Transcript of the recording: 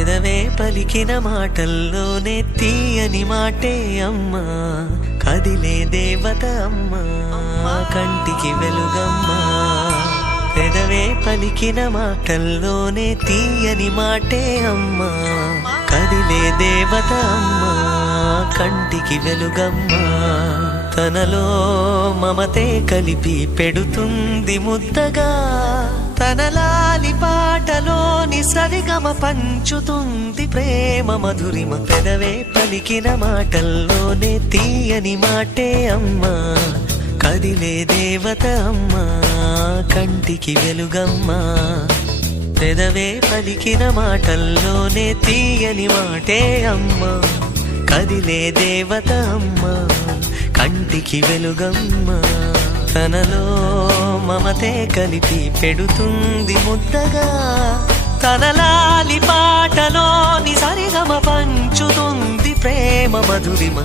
పెదవే పలికిన మాటల్లోనే తీయని మాటే అమ్మా, కదిలే దేవత అమ్మా, కంటికి వెలుగమ్మా. పెదవే పలికిన మాటల్లోనే తీయని మాటే అమ్మా, కదిలే దేవత అమ్మా, కంటికి వెలుగమ్మా. తనలో మమతే కలిపి పెడుతుంది ముద్దగా, తన లాలి పాటలోని సరిగమ పంచుతుంది ప్రేమ మధురిమ. పెదవే పలికిన మాటల్లోనే తీయని మాటే అమ్మా, కదిలే దేవత అమ్మా, కంటికి వెలుగమ్మా. పెదవే పలికిన మాటల్లోనే తీయని మాటే అమ్మా, కదిలే దేవత అమ్మా, కంటికి వెలుగమ్మా. తనలో మమతే కలిపి పెడుతుంది ముద్దగా, తన లాలి పాటలోని సరిగమ పంచుతుంది ప్రేమ మధురిమ.